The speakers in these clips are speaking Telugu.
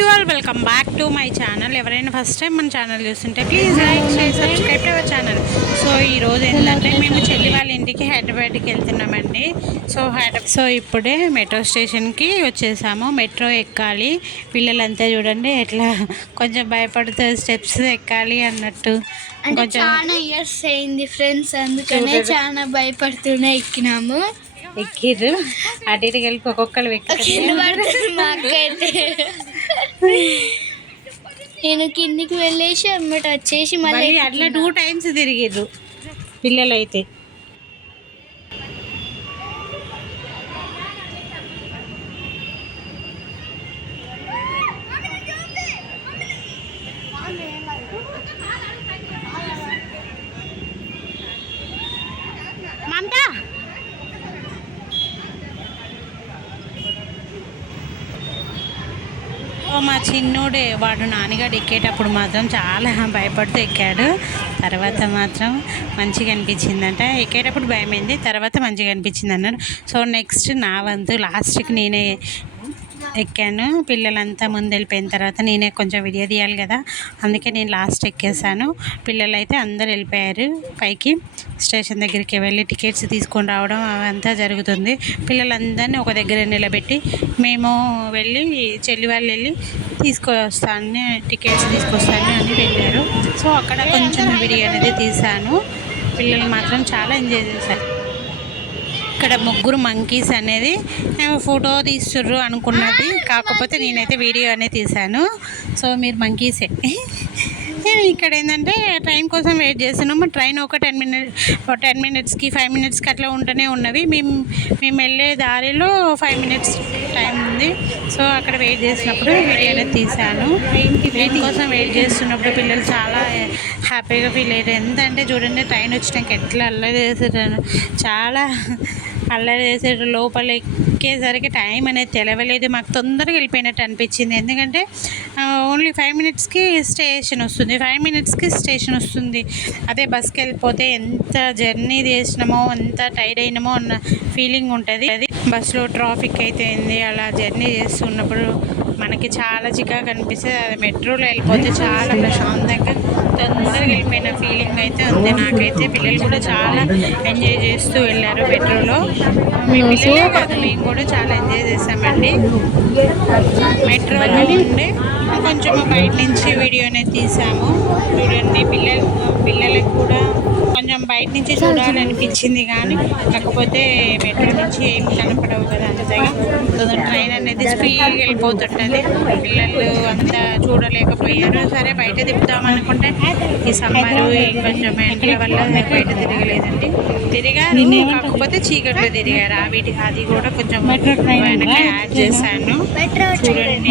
To all welcome back to my channel ఎవరైనా ఫస్ట్ టైం మన ఛానల్ చూస్తుంటే please like share subscribe to our channel so ఈరోజు ఏంటంటే మేము చెల్లి వాళ్ళ ఇంటికి హైదరాబాద్కి వెళ్తున్నామండి. సో హైదరాబాద్ సో ఇప్పుడే మెట్రో స్టేషన్కి వచ్చేసాము. మెట్రో ఎక్కాలి. పిల్లలంతా చూడండి ఎట్లా కొంచెం భయపడుతూ స్టెప్స్ ఎక్కాలి అన్నట్టు. కొంచెం చాలా ఇయర్స్ అయింది ఫ్రెండ్స్ అందుకనే చాలా భయపడుతూనే ఎక్కినాము. ఎక్కిర్రు. అటు ఇటు కలిపి ఒక్కొక్కరు ఎక్కి మా అక్క అయితే నేను కిందికి వెళ్ళేసి అమ్మట వచ్చేసి మళ్ళీ అట్లా టూ టైమ్స్ తిరిగిర్రు పిల్లలు అయితే చిన్నోడే వాడు నాన్నగాడు ఎక్కేటప్పుడు మాత్రం చాలా భయపడుతూ ఎక్కాడు. తర్వాత మాత్రం మంచిగా అనిపించిందంట. ఎక్కేటప్పుడు భయమైంది తర్వాత మంచిగా అనిపించింది అన్నాడు. సో నెక్స్ట్ నా వంతు లాస్ట్కి నేనే ఎక్కాను. పిల్లలంతా ముందు వెళ్ళిపోయిన తర్వాత నేనే కొంచెం వీడియో తీయాలి కదా. అందుకే నేను లాస్ట్ ఎక్కేసాను పిల్లలు అయితే అందరు వెళ్ళిపోయారు పైకి. స్టేషన్ దగ్గరికి వెళ్ళి టికెట్స్ తీసుకొని రావడం అవంతా జరుగుతుంది. పిల్లలందరినీ ఒక దగ్గర నిలబెట్టి మేము వెళ్ళి చెల్లి వాళ్ళు వెళ్ళి తీసుకొస్తాను టికెట్స్ తీసుకొస్తాను అని వెళ్ళారు. సో అక్కడ కొంచెం వీడియో అనేది తీశాను. పిల్లలు మాత్రం చాలా ఎంజాయ్ చేశారు. ఇక్కడ ముగ్గురు మంకీస్ అనేది ఫోటో తీస్తుర్రు అనుకున్నది. కాకపోతే నేనైతే వీడియో అనేది తీశాను. సో మీరు మంకీసే ఇక్కడ ఏంటంటే ట్రైన్ కోసం వెయిట్ చేస్తున్నాము. ట్రైన్ ఒక టెన్ మినిట్ టెన్ మినిట్స్కి ఫైవ్ మినిట్స్కి అట్లా ఉంటూనే ఉన్నవి మేము మేము వెళ్ళే దారిలో ఫైవ్ మినిట్స్ టైం ఉంది. సో అక్కడ వెయిట్ చేసినప్పుడు వీడియో అనేది తీశాను. ట్రైన్ కోసం వెయిట్ చేస్తున్నప్పుడు పిల్లలు చాలా హ్యాపీగా ఫీల్ అయ్యారు. ఎంత అంటే చూడండి ట్రైన్ వచ్చినాక ఎట్లా అల్లరి చేసారు చాలా అల్లరి చేసారు లోపల ఎక్కేసరికి టైం అనేది తెలవలేదు. మాకు తొందరగా వెళ్ళిపోయినట్టు అనిపించింది. ఎందుకంటే ఓన్లీ ఫైవ్ మినిట్స్కి స్టేషన్ వస్తుంది. ఫైవ్ మినిట్స్కి స్టేషన్ వస్తుంది. అదే బస్కి వెళ్ళిపోతే ఎంత జర్నీ చేసినామో ఎంత టైర్డ్ అయినామో అన్న ఫీలింగ్ ఉంటుంది. అది బస్సులో ట్రాఫిక్ అయితే అలా జర్నీ చేస్తున్నప్పుడు మనకి చాలా చికాకు అనిపిస్తుంది. అది మెట్రోలో వెళ్ళిపోతే చాలా ప్రశాంతంగా తొందరగా వెళ్ళిపోయిన ఫీలింగ్ అయితే ఉంది నాకైతే పిల్లలు కూడా చాలా ఎంజాయ్ చేస్తూ వెళ్ళారు మెట్రోలో. మీ పిల్లలే కాదు మేము కూడా చాలా ఎంజాయ్ చేసామండి మెట్రోలో ఉండే కొంచెం బయట నుంచి వీడియో అనేది తీసాము. చూడండి పిల్లలు పిల్లలకు కూడా బయట నుంచి చూడాలనిపించింది కానీ కాకపోతే మెట్రో నుంచి ఏం కనపడవు కదా అంతగా. ట్రైన్ అనేది స్పీడ్గా వెళ్ళిపోతుంటుంది. పిల్లలు అంతా చూడలేకపోయారు సరే బయట తిప్పుదాం అనుకుంటే ఈ సమ్మర్ కొంచెం ఎండల వల్ల బయట తిరగలేదండి. తిరిగారు కాకపోతే చీకట్లో తిరిగారు. ఆ వీటి అది కూడా కొంచెం వెనక యాడ్ చేశాను. చూడండి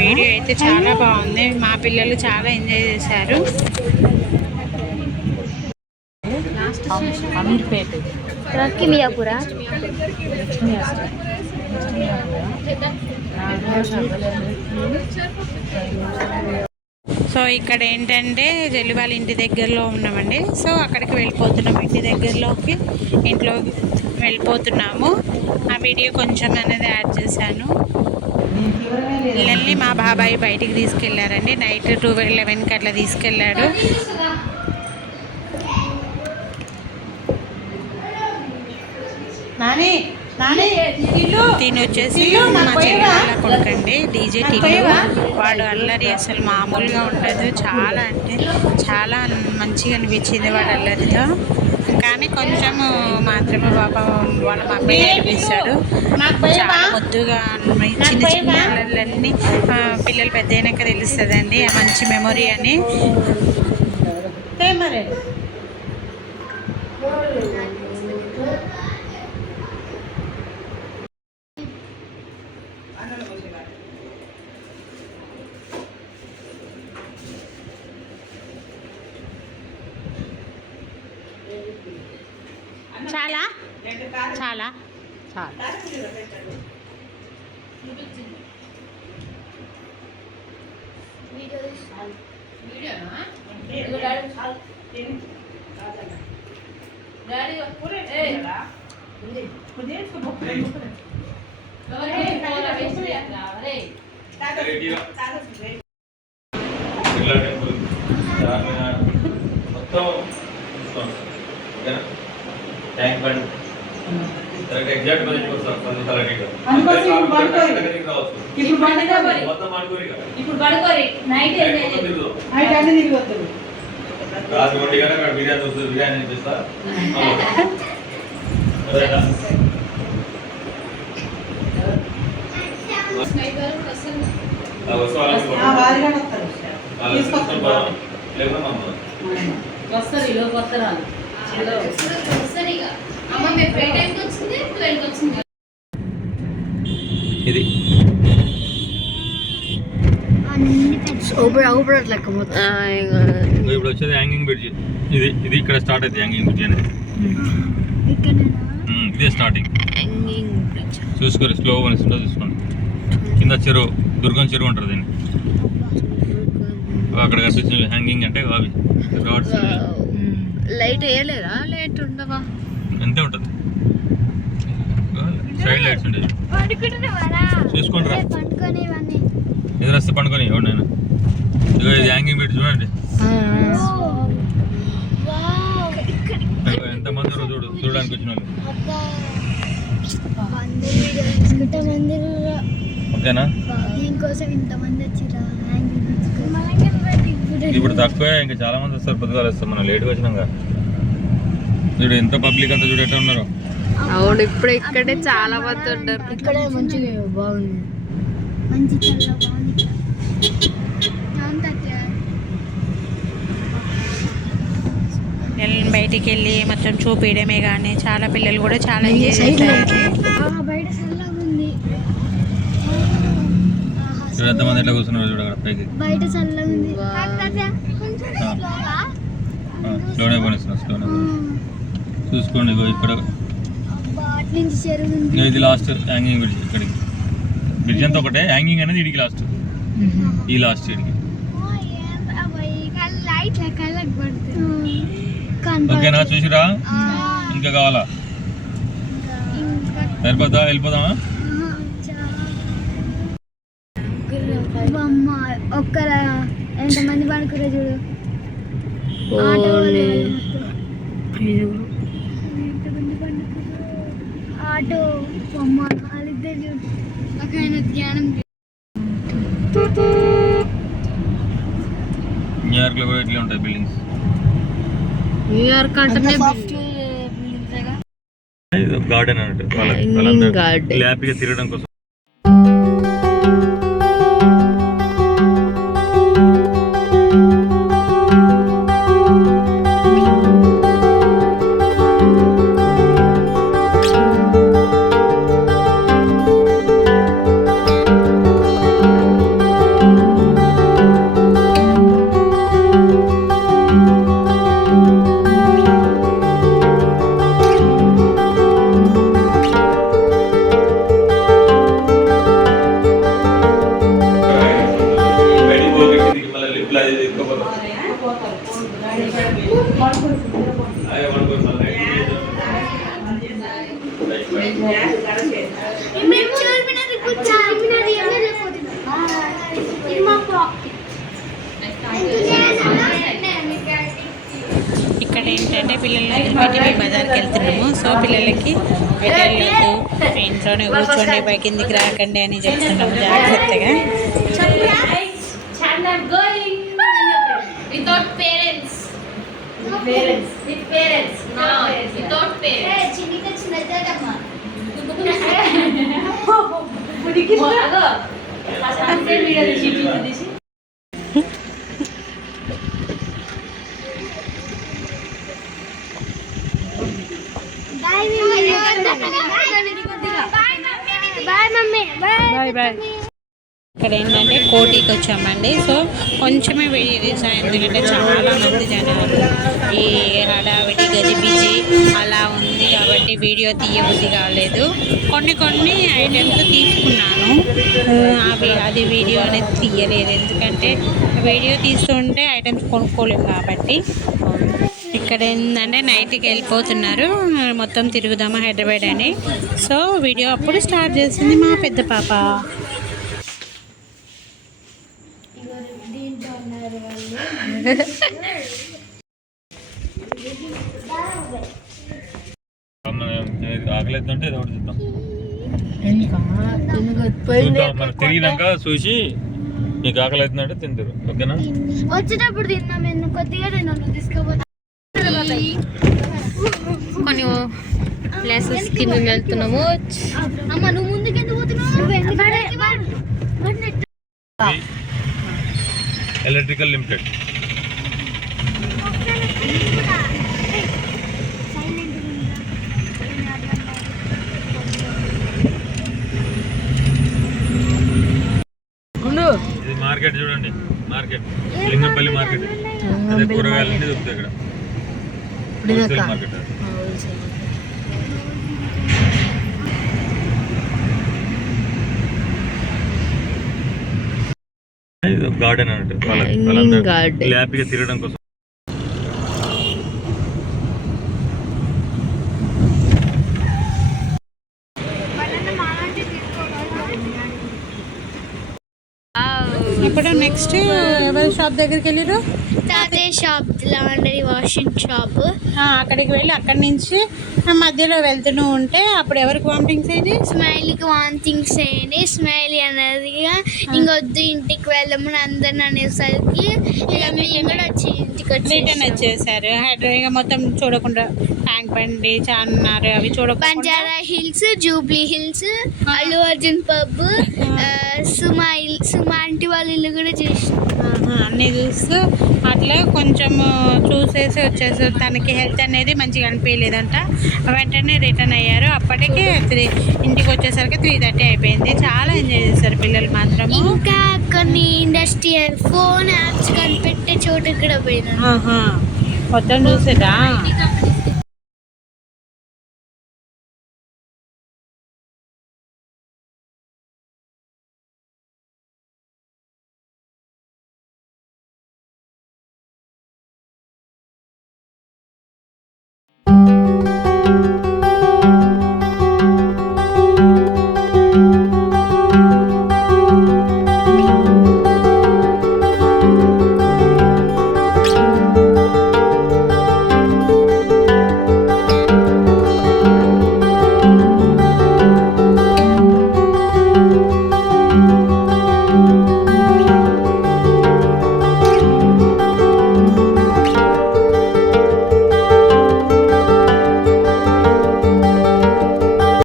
వీడియో అయితే చాలా బాగుంది. మా పిల్లలు చాలా ఎంజాయ్ చేశారు. అమీర్పేట. రక్కి మియాపుర సో ఇక్కడ ఏంటంటే జల్లి వాళ్ళ ఇంటి దగ్గరలో ఉన్నామండి. సో అక్కడికి వెళ్ళిపోతున్నాం. ఇంటి దగ్గరలోకి ఇంట్లో వెళ్ళిపోతున్నాము. ఆ వీడియో కొంచెం అనేది యాడ్ చేశాను. పిల్లల్ని మా బాబాయ్ బయటికి తీసుకెళ్ళారండి. నైట్ ట్వెల్వ్ లెవెన్కి అట్లా తీసుకెళ్ళాడు. నాని నాని దీని వచ్చేసి మా చెల్లి వాళ్ళ కొడుకండి డీజే టిల్లు వాడు అల్లరి అసలు మామూలుగా ఉండదు చాలా అంటే చాలా మంచిగా అనిపించింది వాడు అల్లరితో. కానీ కొంచెం మాత్రమే పాప వాళ్ళ మమ్మీ నేర్పిస్తాడు చాలా ముద్దుగా చిన్న చిన్న అల్లర్లన్నీ పిల్లలు పెద్ద అయినాక తెలుస్తుందండి మంచి మెమొరీ అని. మరి? చాలా చాలా చాలా వెరైటీగా బిర్లా టెంపుల్ చార్మినార్ మొత్తం చూస్తాం ఓకేనా ట్యాంక్ బండ్ కరెక్ట్ ఎగ్జాక్ట్ ఇప్పుడు మొత్తం ఇప్పుడు నైట్ నైట్ అన్ని రాత్రి ఒంటి గంట అక్కడ బిర్యానీ వస్తుంది. బిర్యానీ వాళ్ళకి ఆ వారిగానే వస్తారు. ఈ లోపు వస్తారు వాళ్ళు. ఇది. ఇప్పుడు వచ్చేది హ్యాంగింగ్ బ్రిడ్జ్ ఇది ఇది ఇక్కడ స్టార్ట్ అవుతుంది హ్యాంగింగ్ బ్రిడ్జ్ అనేది. ఇదే స్టార్టింగ్ చూసుకోరు స్లో వస్తుందో చూసుకోండి. కింద చెరువు దుర్గం చెరువు అంటారు దీన్ని. అక్కడ కనిపించిన హ్యాంగింగ్ అంటే అవి. Rods light వేయలేదా? లైట్ ఉండవా? అంతే ఉంటుంది? సైడ్ లైట్స్ ఉండేవి చూసుకోండి రా. పండుకొని ఇవన్నీ ఎదురొస్తే పండుకొని ఇవ్వండి నేను ఇదిగో ఇది హ్యాంగింగ్ బ్రిడ్జ్ చూడండి. ఎంతమంది చూడు చూడడానికి వచ్చిన వాళ్ళు. ఓకేనా ఇప్పుడు తక్కువే ఇంకా చాలా మంది వస్తారు పొద్దుగాలు వస్తారు మనం లేట్గా వచ్చినాక చూడు ఎంత పబ్లిక్ అంతా చూడు ఎట్లా ఉన్నారు. అవును ఇప్పుడు ఇక్కడే చాలా మంది ఉంటారు ఇక్కడే మంచిగా బాగుంది. మంచి చాలా బాగుంది పిల్లల్ని బయటికి వెళ్ళి మొత్తం చూపించడమే కానీ చాలా పిల్లలు కూడా చాలా ఎంజాయ్ చేస్తారు ఎట్లా కూర్చున్నారు చూడు అక్కడ పైకి. బయట చల్లగా ఉంది. స్లోనే పోనిస్తున్నా స్లోనే చూసుకోండి ఇగో ఇక్కడ. ఇది లాస్ట్ హ్యాంగింగ్ బ్రిడ్జ్ ఇక్కడికి. బ్రిడ్జ్ అంతా ఒకటే. హ్యాంగింగ్ అనేది ఇడికి లాస్ట్ ఈ లాస్ట్ ఇడికి. ఓకేనా చూసిరా? ఇంకా కావాలా? సరిపోతా వెళ్ళిపోదామా? అమ్మ ఒక్కర ఎంతమంది పడుకురా చూడు ఆటో వాళ్ళు ఎంతమంది పడుకుర్రు? ఆటో అమ్మ వాళ్ళిద్దరు చూడు ఒక ఆయన ధ్యానం న్యూయార్క్లో కూడా ఇట్లే ఉంటాయి బిల్డింగ్స్ న్యూయార్క్ అంటేనే గార్డెన్ అన్నట్టు వాళ్ళ- Hanging వాళ్ళందరూ. హ్యాపీగా తిరగడం కోసం ఇక్కడ ఏంటంటే వదిలిపెట్టి మేము బజార్కి వెళ్తున్నాము. సో పిల్లలకి వెళ్ళొద్దు ఇంట్లోనే కూర్చోండి పై కిందికి రాకండి అని చెప్తున్నాము. జాగ్రత్తగా. Without parents parents with parents without parents చిన్నగా చిన్నదమ్మా bye mummy bye bye bye ఇక్కడ ఏంటంటే కోటికి వచ్చామండి సో కొంచెమే వీడియో తీసాం ఎందుకంటే చాలా మంది జనాలు ఈ హడావిడి గజిబిజి అలా ఉంది కాబట్టి వీడియో తీయబుద్ధి కాలేదు. కొన్ని కొన్ని ఐటమ్స్ తీసుకున్నాను. అవి అది వీడియో అనేది తీయలేదు. ఎందుకంటే వీడియో తీస్తుంటే ఐటమ్స్ కొనుక్కోలేము కాబట్టి. ఇక్కడ ఏంటంటే నైట్కి వెళ్ళిపోతున్నారు. మొత్తం తిరుగుదామా హైదరాబాద్ అని. సో వీడియో అప్పుడు స్టార్ట్ చేసింది మా పెద్ద పాప దీంట్లో ఉన్నారు వాళ్ళు ఆకలి అంటే ఏదో ఒకటి చూద్దాం మనం తిరిగినాక చూసి నీకు ఆకలి అవుతుందంటే తింటారు ఓకేనా? వచ్చేటప్పుడు తిన్నాం నేను కొద్దిగా తీసుకోపోతా. కొన్ని ప్లేసెస్కి మేము వెళ్తున్నాము. అమ్మ నువ్వు ముందుకు ఎందుకు పోతున్నావు? ఎలక్ట్రికల్ లిమిటెడ్ ఇది మార్కెట్ చూడండి. మార్కెట్. లింగంపల్లి మార్కెట్? అదే కూరగాయలన్నీ దొరుకుతాయి ఇక్కడ. హోల్సేల్ మార్కెట్ గార్డెన్ అన్నట్టు. వాళ్ళందరూ. హ్యాపీగా తిరగడం కోసం ఇప్పుడు నెక్స్ట్ ఎవరి షాప్ దగ్గరికి వెళ్ళారు తాతయ్య షాప్ లాండరీ వాషింగ్ షాప్ అక్కడికి వెళ్ళి అక్కడి నుంచి మధ్యలో వెళ్తూనే ఉంటే అప్పుడు ఎవరికి వామిటింగ్స్ అయింది స్మైలీకి వాంతింగ్స్ అయ్యింది. స్మైలీ అన్నదిగా ఇంకొద్దు ఇంటికి వెళ్ళమని అందరిని అనేసరికి ఇక మేము కూడా వచ్చి ఇంటికి రిటర్న్ వచ్చి వచ్చేసారు హైదరాబాద్ మొత్తం చూడకుండా ట్యాంక్ బండి చార్మినార్ అవి చూడకుండా Banjara hills Jubilee hills Allu Arjun pub Suma Suma aunty వాళ్ళ ఇల్లు కూడా చూసి అన్నీ చూస్తూ అట్లా కొంచెం చూసేసి వచ్చేసారు. తనకి హెల్త్ అనేది మంచిగా అనిపించలేదంట. వెంటనే రిటర్న్ అయ్యారు. అప్పటికే త్రీ ఇంటికి వచ్చేసరికి త్రీ థర్టీ అయిపోయింది. చాలా ఎంజాయ్ చేశారు పిల్లలు మాత్రము. ఇంకా కొన్ని ఇండస్ట్రియల్ ఫోన్ యాప్స్ కనిపెట్టే చోటు కూడా పోయినా మొత్తం చూసేదా?